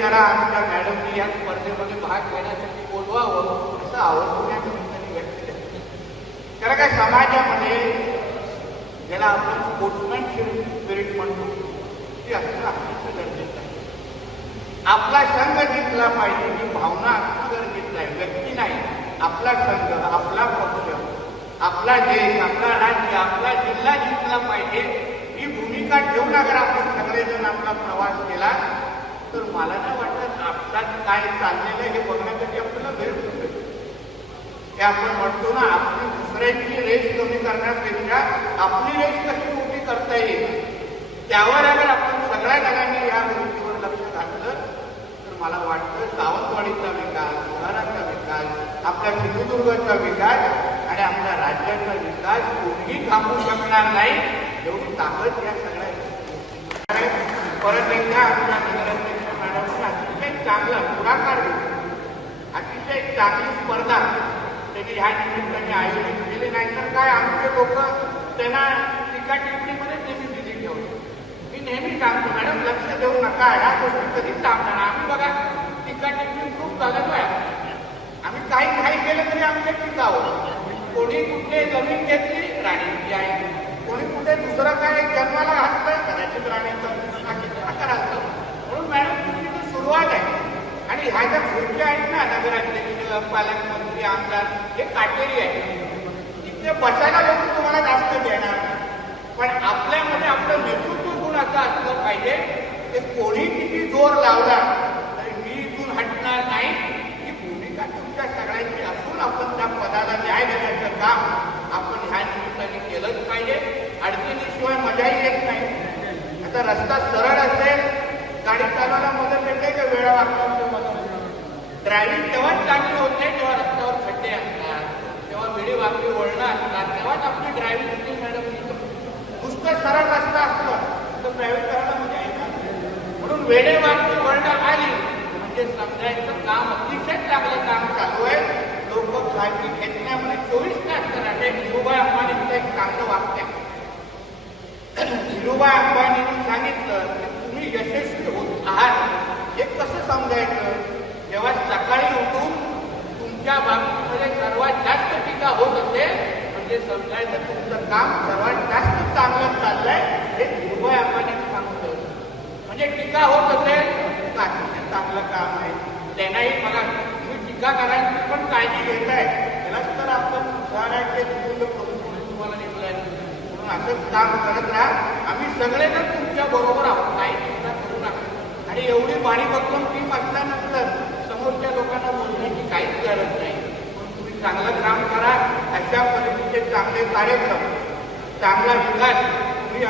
जरा आमच्या मॅडमनी या स्पर्धेमध्ये भाग घेण्यासाठी बोलवावं असं आवर्जून या निमित्ताने व्यक्त केलं. कारण काय समाजामध्ये ज्याला आपण स्पोर्ट्समॅनशिप स्पिरिट म्हणतो ती असणं अत्यंत गरजेचं आहे. आपला संघ जिंकला पाहिजे ही भावना असणं गरजेचं आहे. व्यक्ती नाही, आपला संघ, आपला पक्ष, आपला देश, आपला राज्य, आपला जिल्हा जिंकला पाहिजे ही भूमिका ठेवून अगर आपण सगळेजण आपला प्रवास केला तर मला नाही वाटत आपल्यात काय चाललेलं आहे हे बघण्यासाठी आपल्याला वेळ मिळतो. हे आपण म्हणतो ना, आपली दुसऱ्यांची रेस कमी करण्यापेक्षा आपली रेस कशी मोठी करता येईल त्यावर अगर आपण सगळ्या जणांनी या गोष्टीवर लक्ष घातलं तर मला वाटतं सावंतवाडीचा विकास, शहराचा विकास, आपल्या सिंधुदुर्गचा विकास आणि आपल्या राज्याचा विकास कोणीही थांबवू शकणार नाही. एवढी ताकद या सगळ्या परत एकदा आपल्या नगराध्यक्ष मॅडमने अतिशय चांगला पुढाकार घेतला, अतिशय चांगली स्पर्धा त्यांनी ह्या निमित्ताने आयोजित केली. नाहीतर काय आमचे लोक त्यांना टीका टिप्पणीमध्ये नेहमी बिझी ठेवले. मी नेहमी सांगतो मॅडम लक्ष देऊ नका, ह्या गोष्टी कधीच थांबणार. आम्ही बघा टीका टिप्पणी खूप झालेलो आहे, आम्ही काही केलं तरी आमच्या टीका होत. कोणी कुठे जमीन घेतली राणीची आहे, कोणी कुठे दुसरं काय जन्माला घातलं कदाचित राणीचं करायचं. म्हणून मॅडम तुमची सुरुवात आहे आणि ह्या ज्या खुर्च्या आहेत ना नगराध्यक्ष, पालकमंत्री, आमदार हे काटेरी आहे. तिथे बसायला लोक तुम्हाला जास्त देणार, पण आपल्यामध्ये आपलं नेतृत्व गुण असं असलं पाहिजे ते कोणी किती जोर लावला तरी मी इथून हटणार नाही ही भूमिका तुमच्या सगळ्यांची असून आपण त्या पदाला न्याय देण्याचं काम आपण ह्या निमित्ताने केलंच पाहिजे. अडचणीशिवाय मजाही येत नाही. आता रस्ता सरळ असेल, गाडी चालवायला मदत येते का वेळा वागण्याची मदत? ड्रायव्हिंग तेव्हाच चांगली होते जेव्हा रस्त्यावर खड्डे असतात, तेव्हा वेळी वाकडी वळणं असतात, तेव्हाच आपली ड्रायव्हिंग स्किल मॅडम नुसतं सरळ रस्ता असतं तर ड्रायव्हिंग करायला मजा येतात. म्हणून वेळे वाकडी वळणं आली म्हणजे समजायचं काम अतिशय चांगलं काम चालू आहे. लोक खाजगी घेतण्यामध्ये 24 तास करणार. धीरूभाई अंबानीचं एक चांगलं वाक्य आहे. धीरूभाई अंबानींनी सांगितलं की तुम्ही यशस्वी होत आहात हे कसं समजायचं? जेव्हा सकाळी उठून तुमच्या बाबतीमध्ये सर्वात जास्त टीका होत असेल म्हणजे समजायचं तुमचं काम सर्वात जास्त चांगलं चाललंय हे धीरूभाई अंबानींनी सांगितलं. म्हणजे टीका होत असेल तर अतिशय चांगलं काम आहे. त्यांनाही बघा तुम्ही टीका करायची पण काळजी घेताय, त्यालाच तर आपण शहराचे तुम्हाला निघलाय. म्हणून असंच काम करत राहा. आम्ही सगळेजण तुमच्या बरोबर आहोत, काही चिंता करू नका. आणि एवढी भारी भक्कम टीम असल्यानंतर समोरच्या लोकांना बोलण्याची काहीच गरज नाही. पण तुम्ही चांगलं काम करा. अशा पद्धतीचे चांगले कार्यक्रम, चांगला विकास तुम्ही